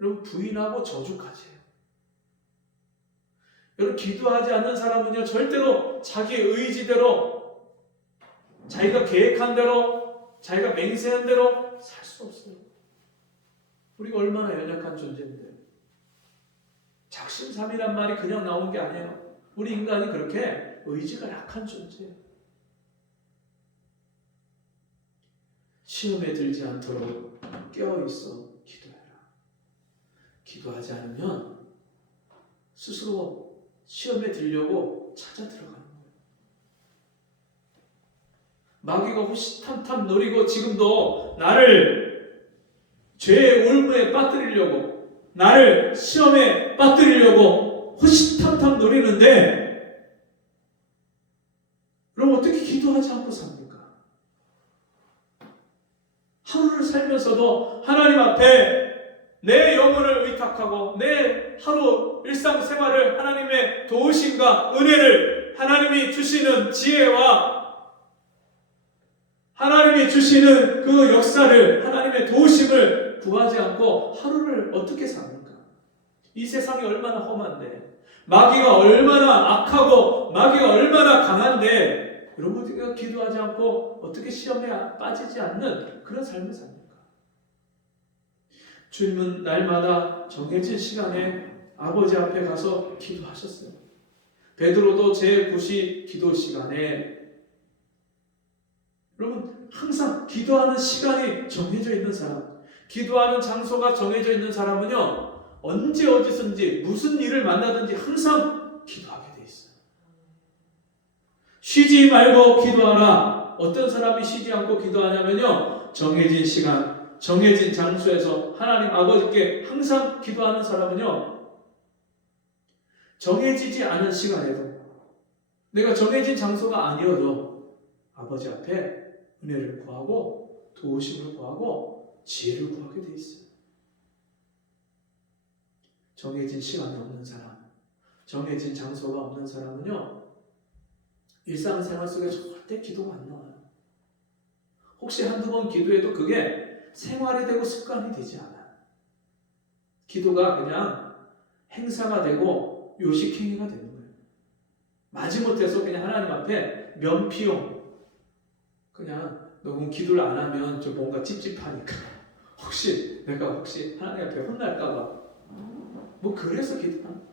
여러분 부인하고 저주까지 해요. 여러분, 기도하지 않는 사람은요 절대로 자기 의지대로, 자기가 계획한 대로, 자기가 맹세한 대로 살 수 없어요. 우리가 얼마나 연약한 존재인데. 작심삼일한 말이 그냥 나온 게 아니에요. 우리 인간이 그렇게 의지가 약한 존재예요. 시험에 들지 않도록 깨어있어 기도해라. 기도하지 않으면 스스로 시험에 들려고 찾아 들어가는 거예요. 마귀가 호시탐탐 노리고 지금도 나를 죄의 올무에 빠뜨리려고, 나를 시험에 빠뜨리려고 호시탐탐 노리는데, 그럼 어떻게 기도하지 않고 삽니까? 하루를 살면서도 하나님 앞에 내 영혼을 의탁하고 내 하루 일상생활을 하나님의 도우심과 은혜를, 하나님이 주시는 지혜와 하나님이 주시는 그 역사를, 하나님의 도우심을 구하지 않고 하루를 어떻게 삽니까? 이 세상이 얼마나 험한데, 마귀가 얼마나 악하고 마귀가 얼마나 강한데, 여러분 우리가 기도하지 않고 어떻게 시험에 빠지지 않는 그런 삶을 삽니까? 주님은 날마다 정해진 시간에 아버지 앞에 가서 기도하셨어요. 베드로도 제9시 기도 시간에, 여러분 항상 기도하는 시간이 정해져 있는 사람, 기도하는 장소가 정해져 있는 사람은요 언제 어디서든지 무슨 일을 만나든지 항상 기도하게 돼 있어요. 쉬지 말고 기도하라. 어떤 사람이 쉬지 않고 기도하냐면요, 정해진 시간, 정해진 장소에서 하나님 아버지께 항상 기도하는 사람은요, 정해지지 않은 시간에도, 내가 정해진 장소가 아니어도 아버지 앞에 은혜를 구하고 도우심을 구하고 지혜를 구하게 돼 있어요. 정해진 시간이 없는 사람, 정해진 장소가 없는 사람은요, 일상생활 속에 절대 기도가 안 나와요. 혹시 한두 번 기도해도 그게 생활이 되고 습관이 되지 않아요. 기도가 그냥 행사가 되고 요식행위가 되는 거예요. 마지못해서 그냥 하나님 앞에 면피용, 그냥 너무 기도를 안 하면 좀 뭔가 찝찝하니까 내가 혹시 하나님 앞에 혼날까봐 뭐 그래서 기도하는.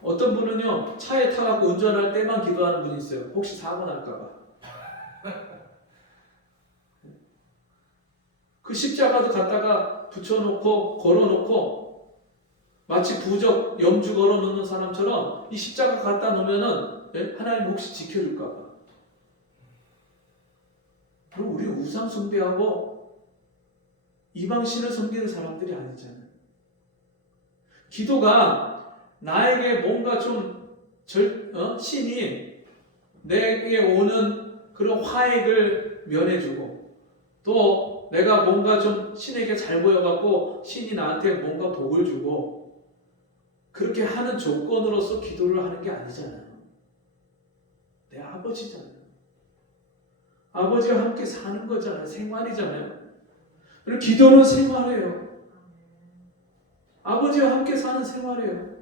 어떤 분은요, 차에 타갖고 운전할 때만 기도하는 분이 있어요. 혹시 사고 날까봐. 그 십자가도 갖다가 붙여놓고 걸어놓고 마치 부적 염주 걸어놓는 사람처럼 이 십자가 갖다 놓으면은 하나님 혹시 지켜줄까봐. 그럼 우리 우상 숭배하고 이방신을 섬기는 사람들이 아니잖아요. 기도가 나에게 뭔가 좀 신이 내게 오는 그런 화액을 면해주고, 또 내가 뭔가 좀 신에게 잘 보여갖고 신이 나한테 뭔가 복을 주고, 그렇게 하는 조건으로서 기도를 하는 게 아니잖아요. 내 아버지잖아요. 아버지와 함께 사는 거잖아요. 생활이잖아요. 그리고 기도는 생활이에요. 아버지와 함께 사는 생활이에요.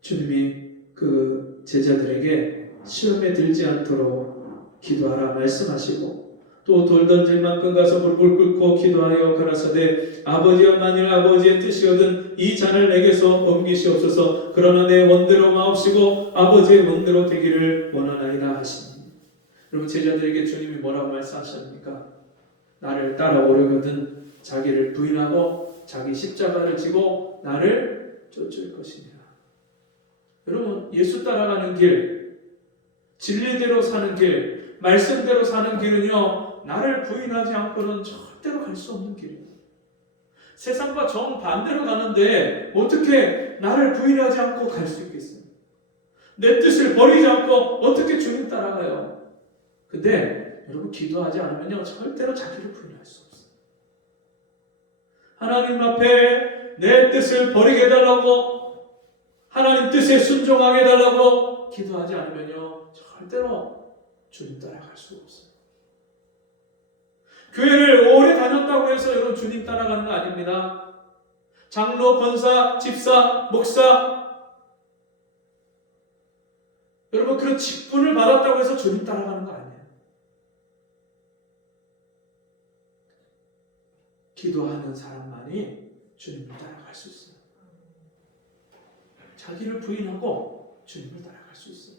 주님이 그 제자들에게 시험에 들지 않도록 기도하라 말씀하시고, 또 돌 던질 만큼 가서 물불 끓고 기도하여 가라사대 아버지여, 만일 아버지의 뜻이거든 이 잔을 내게서 옮기시옵소서. 그러나 내 원대로 마옵시고 아버지의 원대로 되기를 원하나이다 하시니. 여러분, 제자들에게 주님이 뭐라고 말씀하셨습니까? 나를 따라오려거든 자기를 부인하고 자기 십자가를 지고 나를 쫓을 것이니라. 여러분, 예수 따라가는 길, 진리대로 사는 길, 말씀대로 사는 길은요, 나를 부인하지 않고는 절대로 갈 수 없는 길이에요. 세상과 정반대로 가는데 어떻게 나를 부인하지 않고 갈 수 있겠어요? 내 뜻을 버리지 않고 어떻게 주님 따라가요? 근데 여러분, 기도하지 않으면요, 절대로 자기를 부인할 수 없어요. 하나님 앞에 내 뜻을 버리게 해달라고, 하나님 뜻에 순종하게 해달라고 기도하지 않으면요, 절대로 주님 따라갈 수 없어요. 교회를 오래 다녔다고 해서 여러분 주님 따라가는 거 아닙니다. 장로, 권사, 집사, 목사, 여러분 그런 직분을 받았다고 해서 주님 따라가는 거 아니에요. 기도하는 사람만이 주님을 따라갈 수 있어요. 자기를 부인하고 주님을 따라갈 수 있어요.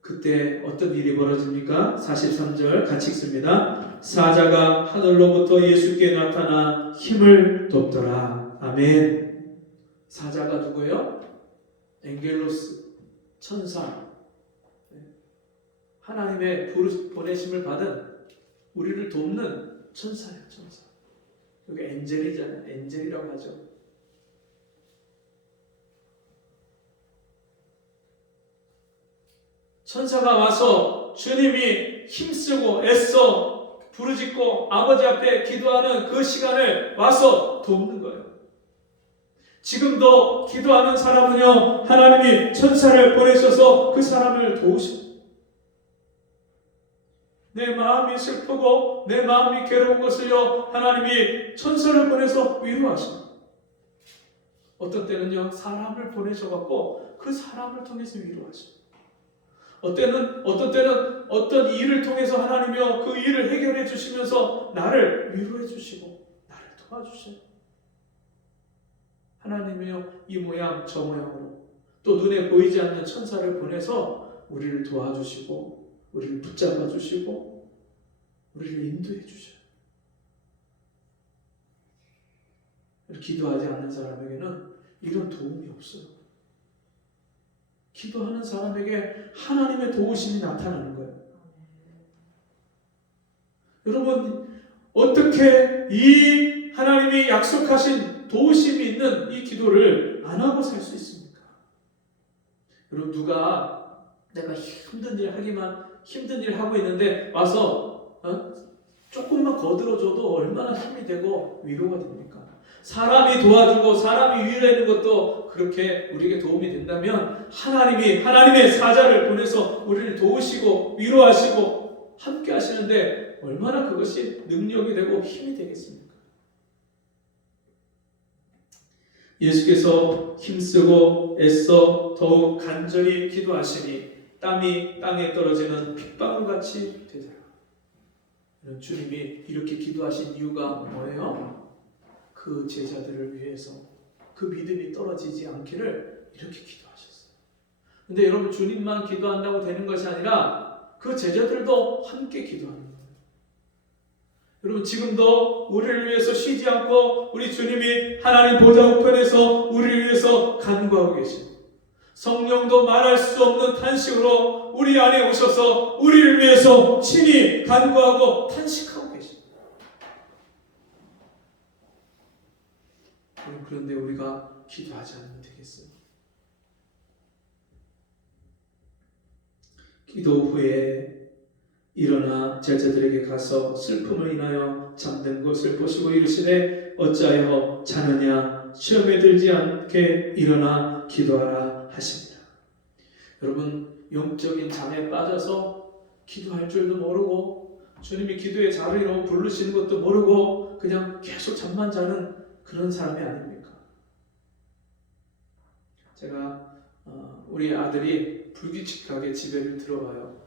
그때 어떤 일이 벌어집니까? 43절 같이 읽습니다. 사자가 하늘로부터 예수께 나타나 힘을 돕더라. 아멘. 사자가 누구예요? 엥겔로스, 천사. 하나님의 보내심을 받은 우리를 돕는 천사예요. 천사. 여기 엔젤이잖아요. 엔젤이라고 하죠. 천사가 와서 주님이 힘쓰고 애써 부르짖고 아버지 앞에 기도하는 그 시간을 와서 돕는 거예요. 지금도 기도하는 사람은요, 하나님이 천사를 보내셔서 그 사람을 도우십니다. 내 마음이 슬프고 내 마음이 괴로운 것을요, 하나님이 천사를 보내서 위로하십니다. 어떤 때는요, 사람을 보내셔갖고 그 사람을 통해서 위로하십니다. 어떤 때는 어떤 일을 통해서 하나님이요, 그 일을 해결해 주시면서 나를 위로해 주시고 나를 도와주셔요. 하나님이요, 이 모양 저 모양으로 또 눈에 보이지 않는 천사를 보내서 우리를 도와주시고 우리를 붙잡아 주시고 우리를 인도해 주셔요. 기도하지 않는 사람에게는 이런 도움이 없어요. 기도하는 사람에게 하나님의 도우심이 나타나는 거예요. 여러분, 어떻게 이 하나님이 약속하신 도우심이 있는 이 기도를 안 하고 살 수 있습니까? 여러분, 누가 내가 힘든 일 하고 있는데 와서 조금만 거들어줘도 얼마나 힘이 되고 위로가 됩니까? 사람이 도와주고 사람이 위로하는 것도 그렇게 우리에게 도움이 된다면 하나님이 하나님의 사자를 보내서 우리를 도우시고 위로하시고 함께 하시는데 얼마나 그것이 능력이 되고 힘이 되겠습니까? 예수께서 힘쓰고 애써 더욱 간절히 기도하시니 땀이 땅에 떨어지는 핏방울같이 되더라. 주님이 이렇게 기도하신 이유가 뭐예요? 그 제자들을 위해서 그 믿음이 떨어지지 않기를 이렇게 기도하셨어요. 근데 여러분, 주님만 기도한다고 되는 것이 아니라 그 제자들도 함께 기도하는 거예요. 여러분, 지금도 우리를 위해서 쉬지 않고 우리 주님이 하나님 보좌 우편에서 우리를 위해서 간구하고 계십니다. 성령도 말할 수 없는 탄식으로 우리 안에 오셔서 우리를 위해서 친히 간구하고 탄식하고 계십니다. 그런데 우리가 기도하지 않으면 되겠어요? 기도 후에 일어나 제자들에게 가서 슬픔을 인하여 잠든 것을 보시고 이르시되 어찌하여 자느냐 시험에 들지 않게 일어나 기도하라 하십니다. 여러분, 영적인 잠에 빠져서 기도할 줄도 모르고 주님이 기도의 자리로 부르시는 것도 모르고 그냥 계속 잠만 자는 그런 사람이 아닙니까? 제가 우리 아들이 불규칙하게 집에를 들어와요.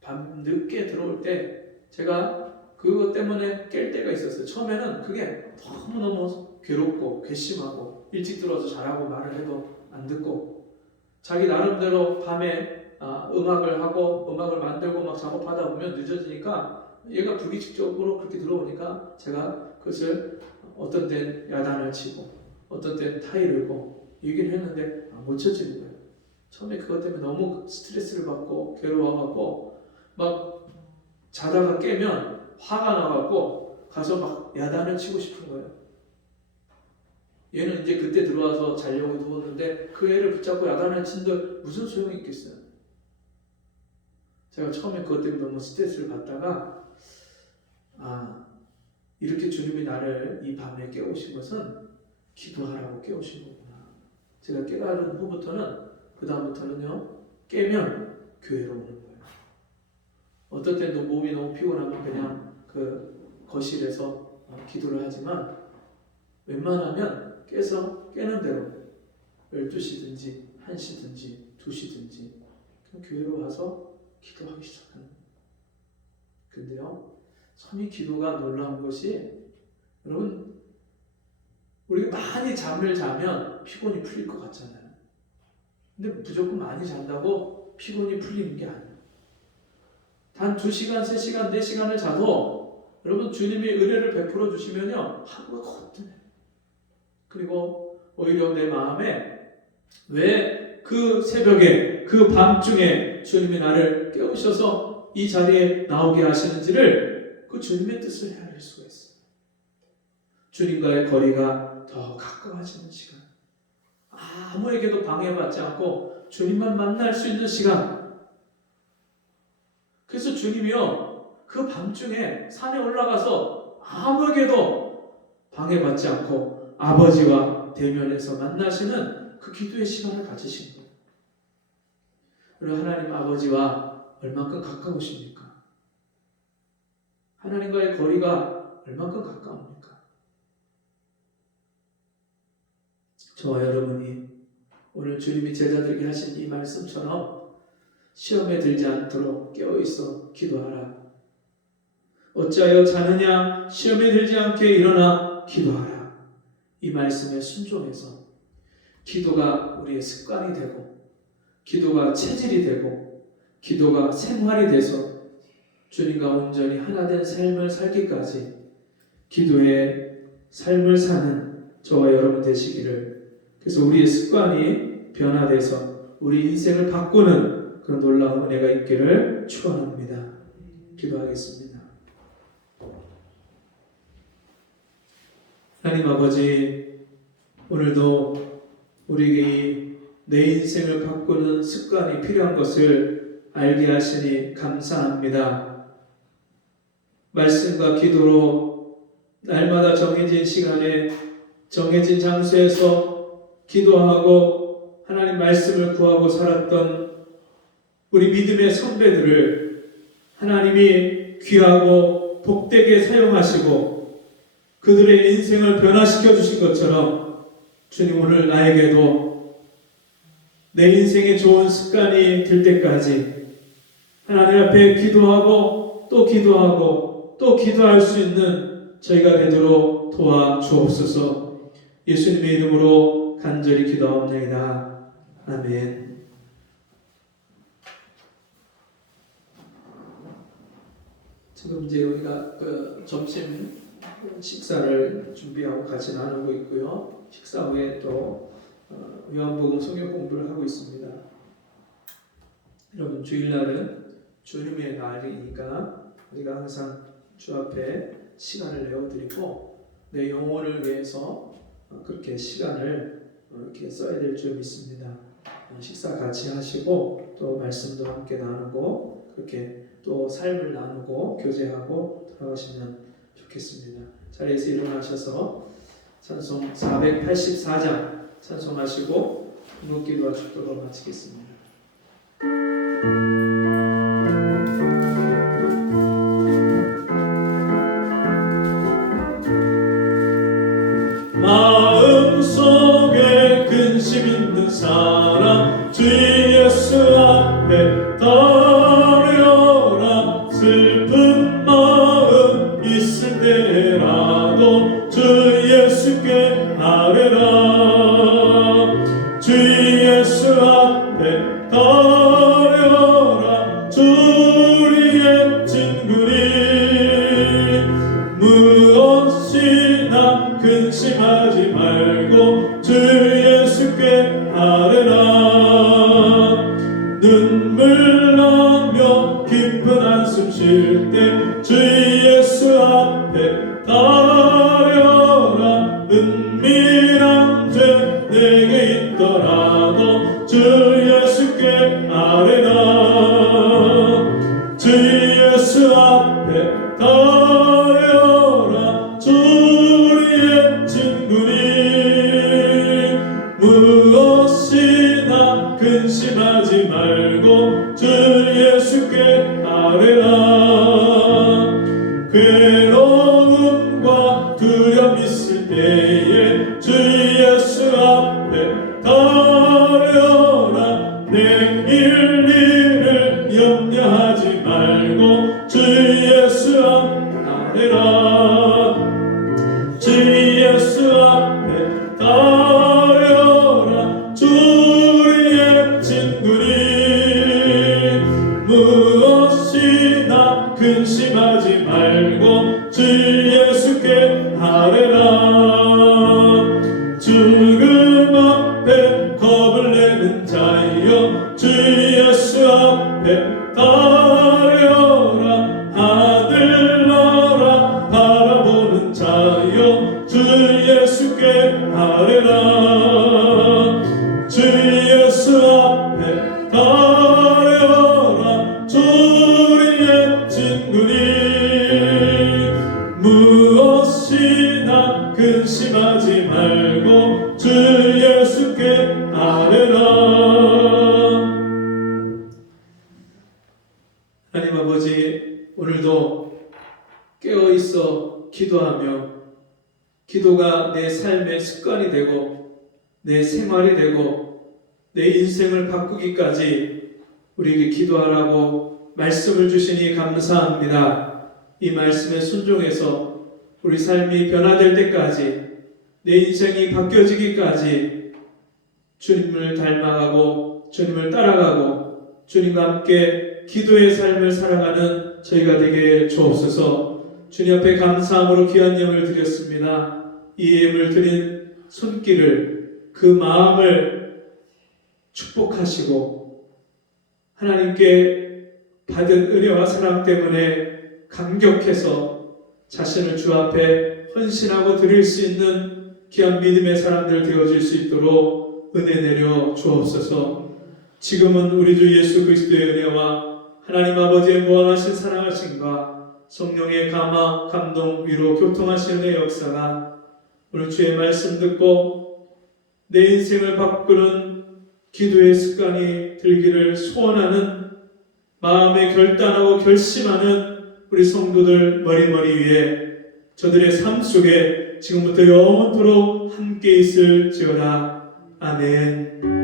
밤 늦게 들어올 때 제가 그것 때문에 깰 때가 있었어요. 처음에는 그게 너무너무 괴롭고 괘씸하고 일찍 들어와서 자라고 말을 해도 안 듣고 자기 나름대로 밤에 음악을 하고 음악을 만들고 막 작업하다 보면 늦어지니까 얘가 불규칙적으로 그렇게 들어오니까 제가 그것을 어떤 때는 야단을 치고 어떤 때는 타이르고 얘기를 했는데 못 쳐지는 거예요. 처음에 그것 때문에 너무 스트레스를 받고 괴로워하고 막 자다가 깨면 화가 나갖고 가서 막 야단을 치고 싶은 거예요. 얘는 이제 그때 들어와서 자려고 누웠는데 그 애를 붙잡고 야단을 친들 무슨 소용이 있겠어요? 제가 처음에 그것 때문에 너무 스트레스를 받다가 이렇게 주님이 나를 이 밤에 깨우신 것은 기도하라고 깨우신 거구나. 제가 깨달은 후부터는 그 다음부터는요, 깨면 교회로 오는 거예요. 어떨 때는 몸이 너무 피곤하면 그냥 그 거실에서 기도를 하지만 웬만하면 깨는 대로 12시든지 1시든지 2시든지 그냥 교회로 와서 기도하기 시작하는 거예요. 근데요, 참 이 기도가 놀라운 것이 여러분, 우리가 많이 잠을 자면 피곤이 풀릴 것 같잖아요. 근데 무조건 많이 잔다고 피곤이 풀리는 게 아니에요. 단 2시간, 3시간, 4시간을 자도 여러분, 주님이 은혜를 베풀어 주시면요, 하루가 거뜬해요. 그리고 오히려 내 마음에 왜 그 새벽에 그 밤중에 주님이 나를 깨우셔서 이 자리에 나오게 하시는지를 그 주님의 뜻을 헤아릴 수가 있어요. 주님과의 거리가 더 가까워지는 시간, 아무에게도 방해받지 않고 주님만 만날 수 있는 시간. 그래서 주님이요, 그 밤중에 산에 올라가서 아무에게도 방해받지 않고 아버지와 대면해서 만나시는 그 기도의 시간을 가지신 거예요. 그리고 하나님 아버지와 얼만큼 가까우십니까? 하나님과의 거리가 얼만큼 가까웁니까? 저와 여러분이 오늘 주님이 제자들에게 하신 이 말씀처럼 시험에 들지 않도록 깨어있어 기도하라. 어찌하여 자느냐 시험에 들지 않게 일어나 기도하라. 이 말씀에 순종해서 기도가 우리의 습관이 되고 기도가 체질이 되고 기도가 생활이 돼서 주님과 온전히 하나 된 삶을 살기까지 기도의 삶을 사는 저와 여러분 되시기를, 그래서 우리의 습관이 변화돼서 우리 인생을 바꾸는 그런 놀라운 은혜가 있기를 축원합니다. 기도하겠습니다. 하나님 아버지, 오늘도 우리에게 내 인생을 바꾸는 습관이 필요한 것을 알게 하시니 감사합니다. 말씀과 기도로 날마다 정해진 시간에 정해진 장소에서 기도하고 하나님 말씀을 구하고 살았던 우리 믿음의 선배들을 하나님이 귀하고 복되게 사용하시고 그들의 인생을 변화시켜 주신 것처럼 주님, 오늘 나에게도 내 인생에 좋은 습관이 들 때까지 하나님 앞에 기도하고 또 기도하고 또 기도할 수 있는 저희가 되도록 도와주옵소서. 예수님의 이름으로 간절히 기도하옵나이다. 아멘. 지금 이제 우리가 점심 식사를 준비하고 같이 나누고 있고요. 식사 후에 또 요한복음 성경 공부를 하고 있습니다. 여러분, 주일날은 주님의 날이니까 우리가 항상 주 앞에 시간을 내어드리고 내 영혼을 위해서 그렇게 시간을 이렇게 써야 될 줄 믿습니다. 식사 같이 하시고 또 말씀도 함께 나누고 그렇게 또 삶을 나누고 교제하고 돌아가시면 좋겠습니다. 자리에서 일어나셔서 찬송 484장 찬송하시고 기도와 축도로 마치겠습니다. 마음속에 근심 있는 사람 주 예수 앞에 따르라. 슬픈 마음 있을 때라도 주 예수께 아뢰라. 주 예수 앞에 따르라. 주 우리의 친구니 무엇이나 근심하지 말고 주 예수께 아뢰라. 눈물 나며 깊은 한숨 쉴 때 주 예수 앞에 따르라. 은밀한 죄 내게 있더라도 주 예수께 아뢰라. 주 예수 앞에 따르라. 주 우리의 친구니 무엇이나 근심하지 말고 주 예수께 아뢰라. 괴로움과 두려움 있을 때에 주 예수 앞에 따르라. 내일 일을 염려하지 말고 주 예수 앞에 아뢰라. 주 예수 앞에 따르라. 주 우리의 친구니 무엇이나 근심하지 말고 주 예수께 아뢰라. 죽음 앞에 겁을 내는 자여 주 예수 앞에 따르라. 하늘 나라 바라보는 자여 주 예수께 아뢰라. 주 예수 앞에 따르라. 주 우리의 친구니 무엇이나 근심하지 말고 주 예수께 아뢰라. 하나님 아버지, 오늘도 깨어있어 기도하며 기도가 내 삶의 습관이 되고 내 생활이 되고 내 인생을 바꾸기까지 우리에게 기도하라고 말씀을 주시니 감사합니다. 이 말씀에 순종해서 우리 삶이 변화될 때까지 내 인생이 바뀌어지기까지 주님을 닮아가고 주님을 따라가고 주님과 함께 기도의 삶을 살아가는 저희가 되게 주옵소서. 주님 앞에 감사함으로 귀한 예물을 드렸습니다. 이 예물을 드린 손길을, 그 마음을 축복하시고 하나님께 받은 은혜와 사랑 때문에 감격해서 자신을 주 앞에 헌신하고 드릴 수 있는 귀한 믿음의 사람들 되어질 수 있도록 은혜 내려 주옵소서. 지금은 우리 주 예수 그리스도의 은혜와 하나님 아버지의 무한하신 사랑하심과 성령의 감화, 감동, 위로, 교통하시는 은혜의 역사가 오늘 주의 말씀 듣고 내 인생을 바꾸는 기도의 습관이 들기를 소원하는 마음에 결단하고 결심하는 우리 성도들 머리머리 위에 저들의 삶 속에 지금부터 영원토록 함께 있을지어다. 아멘.